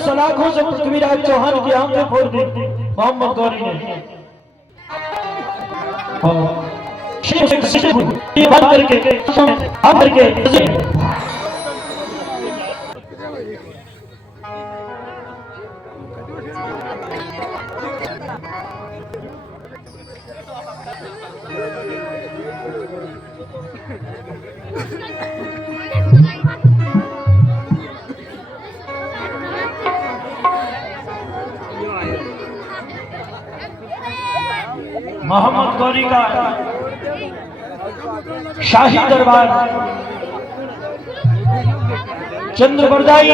सलाखों से पृथ्वीराज चौहान की आंखें फोड़ दी मोहम्मद गौरी ने। मोहम्मद गौरी का शाही दरबार चंद्रबरदाई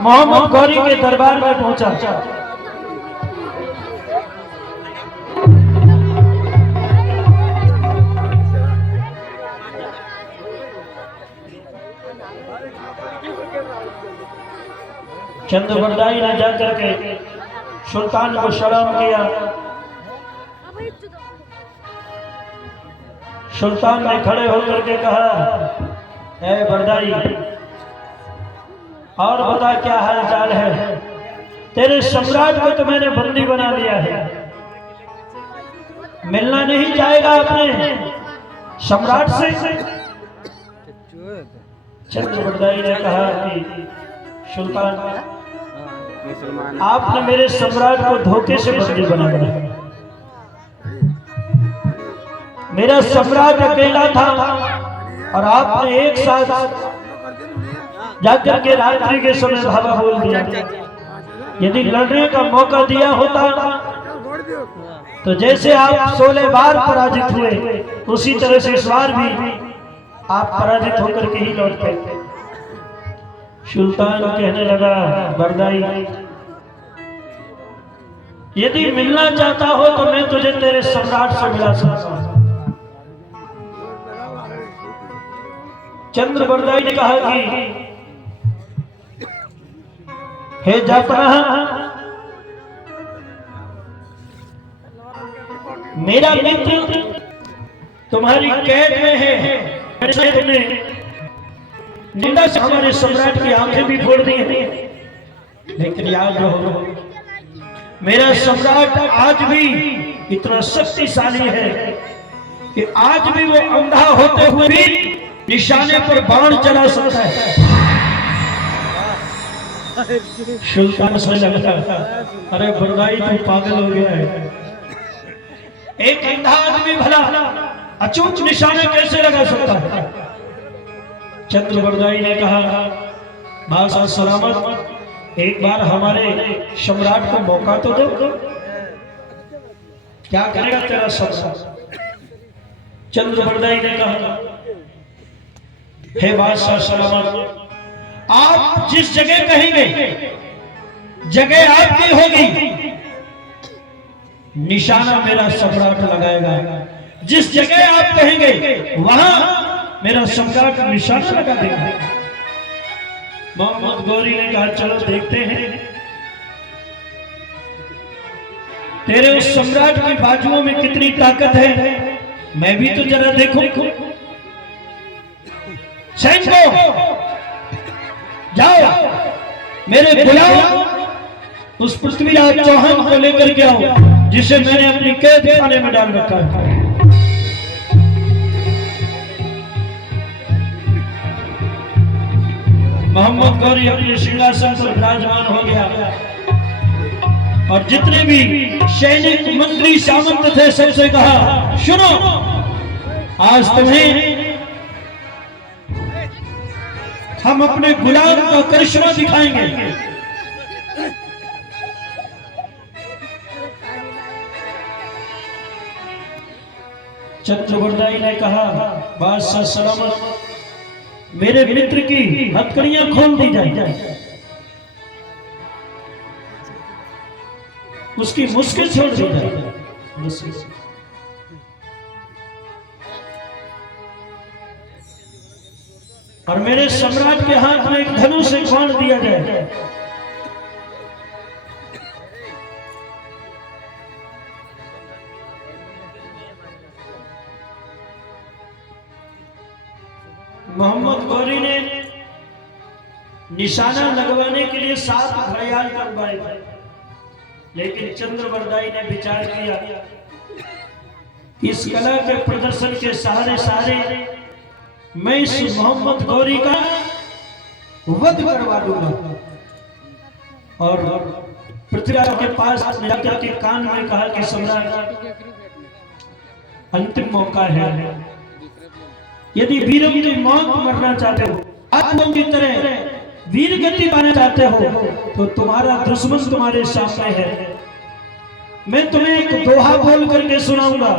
मोहम्मद गौरी के दरबार में पहुंचा। चंद्रबरदाई ने जाकर के सुल्तान को सलाम किया। सुल्तान ने खड़े होकर के कहा, ऐ बरदाई और बता क्या हाल चाल है। तेरे सम्राट को तो मैंने बंदी बना लिया है, मिलना नहीं चाहेगा अपने सम्राट से। चंद्रबरदाई ने कहा कि सुल्तान आपने मेरे सम्राट को धोखे से बंदी बना दिया। मेरा सम्राट अकेला था और आपने एक साथ जाकर के रात्रि के समय धावा बोल दिया। यदि लड़ने का मौका दिया होता तो जैसे आप 16 बार पराजित हुए उसी तरह से इस बार भी आप पराजित होकर के ही लौटते। सुल्तान कहने लगा, बरदाई यदि मिलना चाहता हो तो मैं तुझे तेरे सम्राट से मिला सकता हूं। चंद्रबरदाई ने कहा कि हे जापना, मेरा मित्र तुम्हारी कैद में है। तुमने निंदा से हमारे सम्राट की आंखें भी फोड़ दी हैं, लेकिन याद रहो मेरा सम्राट आज भी इतना शक्तिशाली है कि आज भी वो अंधा होते हुए भी निशाने पर बाण चला सकता है। सुल्तान से लगा, अरे बरदाई तू पागल हो गया है। एक अंधा आदमी भला अचूक निशाना कैसे लगा सकता है। चंद्रबरदाई ने कहा, बादशाह सलामत, एक बार हमारे सम्राट को मौका तो दो, क्या करेगा तेरा सम्राट। चंद्रबरदाई ने कहा, हे बादशाह सलामत, आप जिस जगह कहेंगे जगह आपकी होगी, निशाना मेरा सम्राट लगाएगा। जिस जगह आप कहेंगे वहां मेरा सम्राट निशाना लगा देगा। मोहम्मद गौरी ने कहा, चलो देखते हैं तेरे उस सम्राट की बाजुओं में कितनी ताकत है, मैं भी तो जरा देखूं। सैनिकों जाओ, मेरे बुलाओ उस पृथ्वीराज चौहान को लेकर के आओ जिसे मैंने अपनी कैद खाने में डाल रखा है। मोहम्मद गौरी अपने सिंहासन पर विराजमान हो गया और जितने भी सैनिक मंत्री सामंत थे सबसे कहा, सुनो, आज तुम्हें हम अपने गुलाम का करिश्मा दिखाएंगे। चंद्रबरदाई ने कहा, बादशाह सलामत, मेरे मित्र की हथकड़ियां खोल दी जाए, उसकी मुश्किल छोड़ दी जाए। और मेरे सम्राट के हाथ में एक धनुष से बाण दिया जाए। मोहम्मद गौरी ने निशाना लगवाने के लिए 7 घड़ियाल करवाए थे, लेकिन चंद्रवरदाई ने विचार किया इस कला के प्रदर्शन के सहारे मैं इस मोहम्मद गौरी का वध करवा दूंगा। और पृथ्वीराज के पास जाकर के कान में कहा कि सम्राट, अंतिम मौका है, यदि वीरों की मौत मरना चाहते हो, आत्मा की तरह वीर गति पाना चाहते हो, तो तुम्हारा दुश्मन तुम्हारे सामने है। मैं तुम्हें एक दोहा बोल करके सुनाऊंगा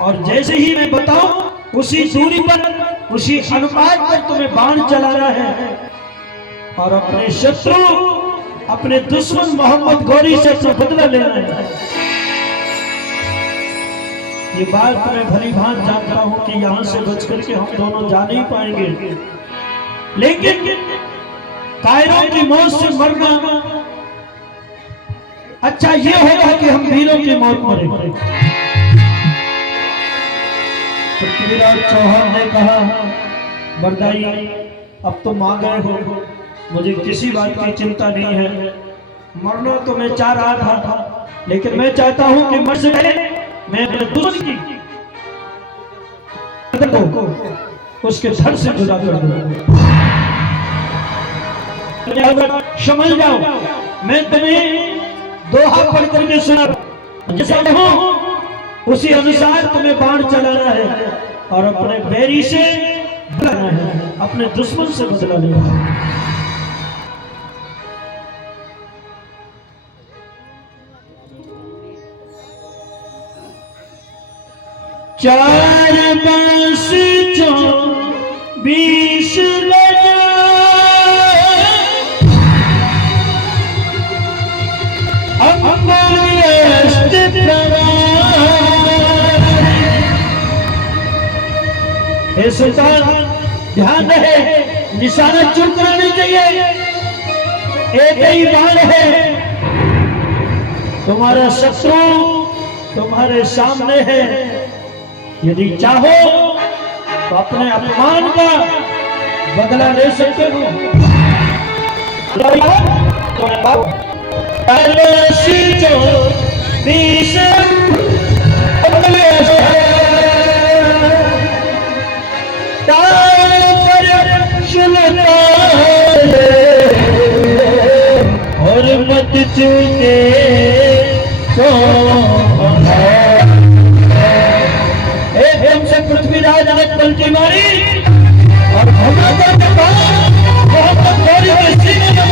और जैसे ही मैं बताऊं उसी दूरी पर, उसी अनुपात पर तुम्हें बाण चलाना है और अपने शत्रु, अपने दुश्मन मोहम्मद गौरी से बदला लेना है। ये बात मैं भली भांति जानता हूं कि यहां से बच करके हम दोनों जा नहीं पाएंगे, लेकिन कायरों की मौत से मरना अच्छा ये होगा कि हम वीरों की मौत मरे। पृथ्वीराज चौहान ने कहा, बरदाई अब तुम आ गए हो, मुझे किसी बात की चिंता नहीं है, मरना तो मैं चाह रहा था, लेकिन मैं चाहता हूं कि मर से पहले मैं अपने दुश्मन की उसके सर से जुदा कर दूं। समझ जाओ, मैं तुम्हें दोहा पढ़ करके सुना, जैसा हो उसी अनुसार तुम्हें बाण चलाना है और अपने बैरी से बदलना है, अपने दुश्मन से बदला लेना है। चार बांस 24 सुल्तान, ध्यान रहे, निशाना चूक नहीं चाहिए, एक ही बाण है, तुम्हारा शत्रु तुम्हारे सामने है। यदि चाहो तो अपने अपमान का बदला ले सकते हो। और मत चूके तो एकदम से पृथ्वीराज ने पलटी मारी और हमला के बाद मोहम्मद गौरी के सीने में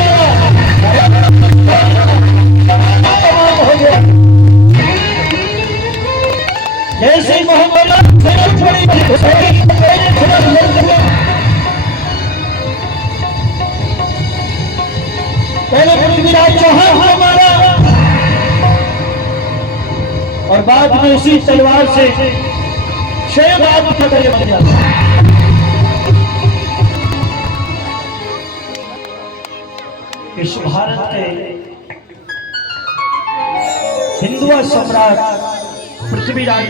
तमाम हो गया। जैसे मोहम्मद पहले पृथ्वीराज चौहान को मारा और बाद में उसी तलवार से 6 बार पकड़े बन जाता। इस भारत के हिंदू सम्राट पृथ्वीराज